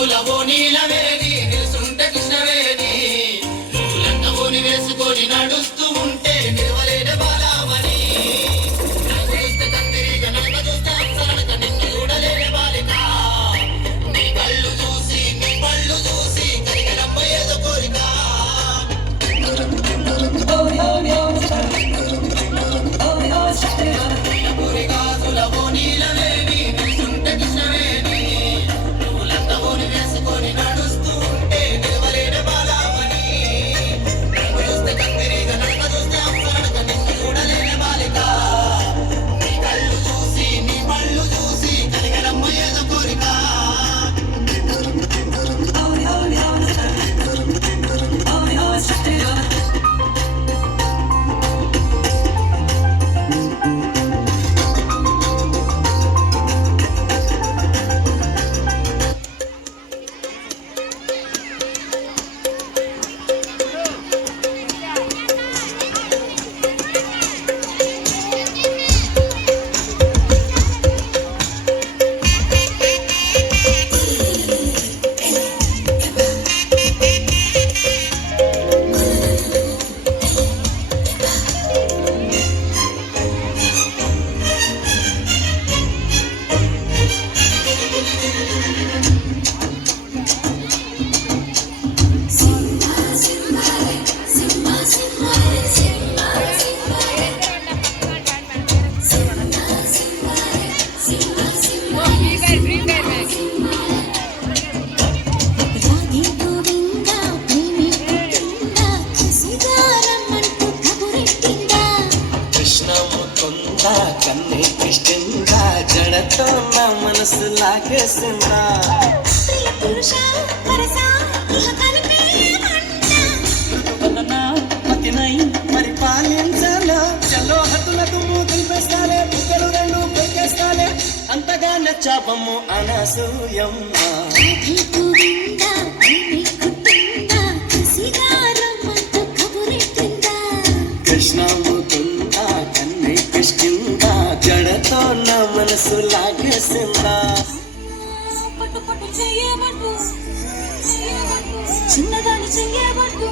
గాజుల ఓనీలవేది నిలుసుంటే కృష్ణవేది నువ్వు లంక ఓని వేసుకొని నడుస్తూ ఉంటే నిలవలేని బాలామణి చూస్తే కందిరిగ నడక చూస్తే అప్సరనక నిన్ను చూడలేని బాలిక నీ కళ్ళు చూసి నీ పళ్ళు చూసి కరిగరమ్మ ఏదో కోరిక గాజుల ఓనీలవేది నిలుసుంటే కృష్ణవేది నువ్వు లంక ఓని వేసుకొని నడుస్తూ ఉంటే నిలవలేని బాలామణి చూస్తే కందిరిగ నడక చూస్తే అప్సరనక నిన్ను చూడలేని బాలిక నీ కళ్ళు చూసి నీ పళ్ళు చూసి కరిగరమ్మ ఏదో కోరిక కన్నే కృష్ణంగా జడతో నా మనసు లాగేసిందా పతినై మరి పాలించాలా చలో హద్దులకు మూతులు పెస్తాలే బుగ్గలు రెండు పెరికేస్తాలే అంతగా నచ్చాపము అనసూయమ్మ కృష్ణ ముకుందా కన్నే కృష్ణంగా జడతో నా మనసు లాగేసిందా పట్టు పట్టు చెయ్యబట్టు చిన్నదాన్ని చెయ్యబట్టు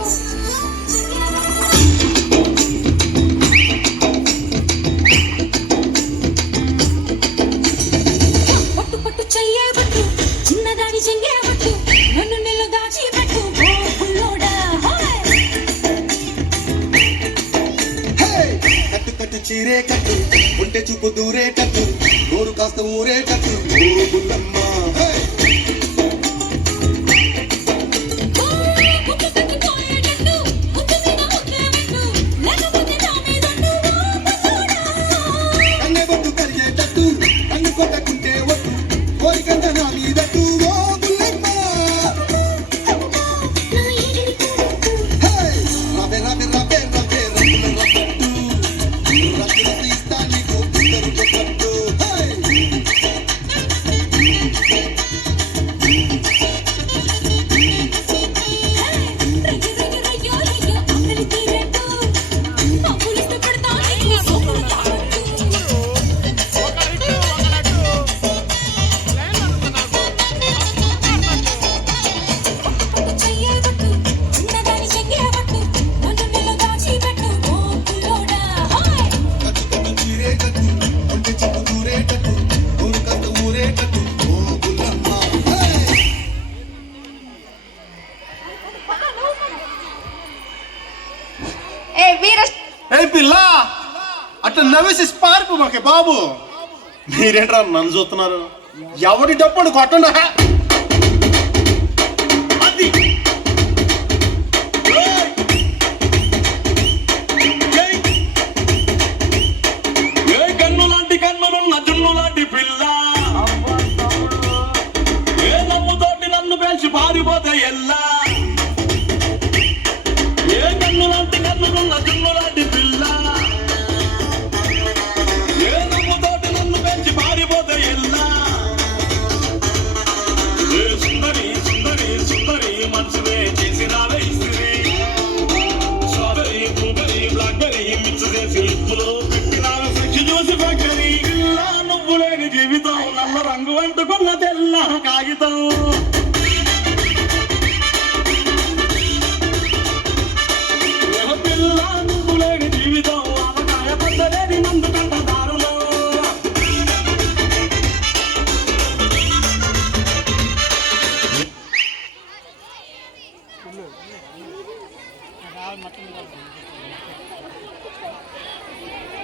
పట్టు పట్టు చెయ్యబట్టు చిన్నదాన్ని చెయ్యబట్టు నన్ను నిన్ను దాచిపెట్టు కట్టు కట్టు చీరే కట్టు ఉంటే చూపు దూరేటట్టు నోరు కాస్త ఊరేటట్టు ఓ బుల్లమ్మ కన్నె బొట్టు కరిగేటట్టు కన్ను కొట్టకుంటే వద్దు కోరికంత నా మీదట్టు ఓ బుల్లమ్మ రబే రబే రబే రబే రబే రబట్టు రబే తీస్తా నీకు ఇద్దరు కొట్టట్టు ఏ పిల్ల అట్లా నవ్వేసి పారిపో మాకే బాబు. మీరేంట్రా నన్ను చూస్తున్నారు? ఎవడి డప్పుడు కొట్టండా అది ఏ కన్ను లాంటి కన్నులున్న జున్ను లాంటి పిల్ల ఏ నమ్ముతోటి నన్ను పేల్చి పారిపోతే ఎల్లా ఏ కన్ను లాంటి కన్నులున్న జున్ను లాంటి పిల్ల ఏ నమ్ముతోటి నన్ను పేల్చి పారిపోతే ఎల్లా ఏ సుందరి సుందరి సుందరి మనసునే చేసినావే ఇస్త్రీ స్ట్రాబెరీ బ్లూబెరీ బ్లాక్బెరీ మిక్స్ చేసి లిప్పులో పెట్టినావే ఫ్రెష్ జ్యూస్ ఫ్యాక్టరీ. నువ్వు లేని జీవితం నల్ల రంగు అంటుకున్న తెల్ల కాగితం.